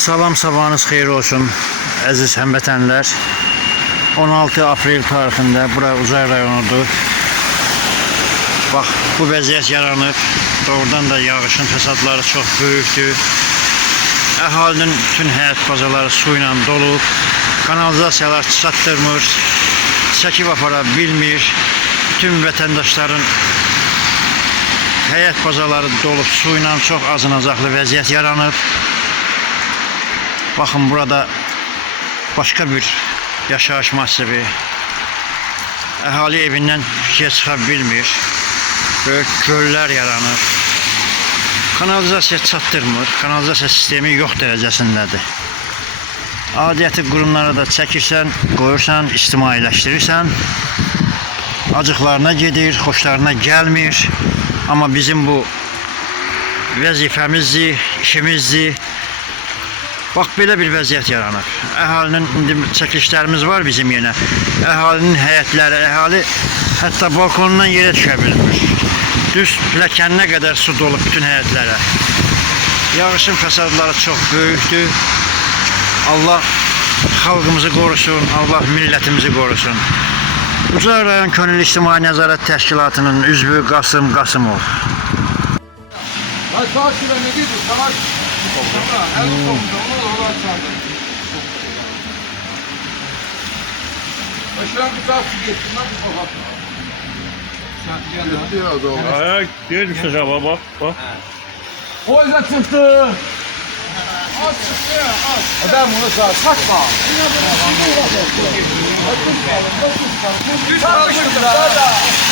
Salam, sabahınız xeyir olsun əziz həmvətənlər. 16 aprel tarixində bura Ucar rayonudur. Bax, bu vəziyyət yaranıb. Doğrudan da yağışın fəsadları çox böyükdür. Əhalinin bütün həyat bazaları su ilə dolub. Kanalizasiyalar çatdırmır, çəkib apara bilmir. Bütün vətəndaşların həyat bazaları dolub su ilə çox azınacaqlı vəziyyət yaranıb. Baxın, burada başqa bir yaşayış masivi. Əhali evindən fikiyə çıxa bilmir. Böyük göllər yaranır. Kanalizasiya çatdırmır. Kanalizasiya sistemi yox dərəcəsindədir. Adiyyəti qurumlara da çəkirsən, qoyursan, ictimailəşdirirsən. Acıqlarına gedir, xoşlarına gəlmir. Amma bizim bu vəzifəmizdir, işimizdir. Bax, belə bir vəziyyət yaranır. Əhalinin, indi çəkilişlərimiz var bizim yenə. Əhalinin həyətləri, əhali hətta balkonundan yerə düşə bilmir. Düz pilləkəninə qədər su dolub bütün həyətlərə. Yağışın fəsadları çox böyükdür. Allah xalqımızı qorusun, Allah millətimizi qorusun. Ucar rayon Könüllü İctimai Nəzarət Təşkilatının üzvü Qasım Qasımov. Saat şurada ne dedi? Saat el komuda onu çağırdı. Başına bir saat geçti lan bu sokakta. Sen gel lan. Ayak değilmiş acaba, bak. O yüzden çıktı. Az çıktı ya, az. Adam bunu saat kaçma. Yine böyle bir şey yok. 3 kalın, 9 kalın. 3 kalın.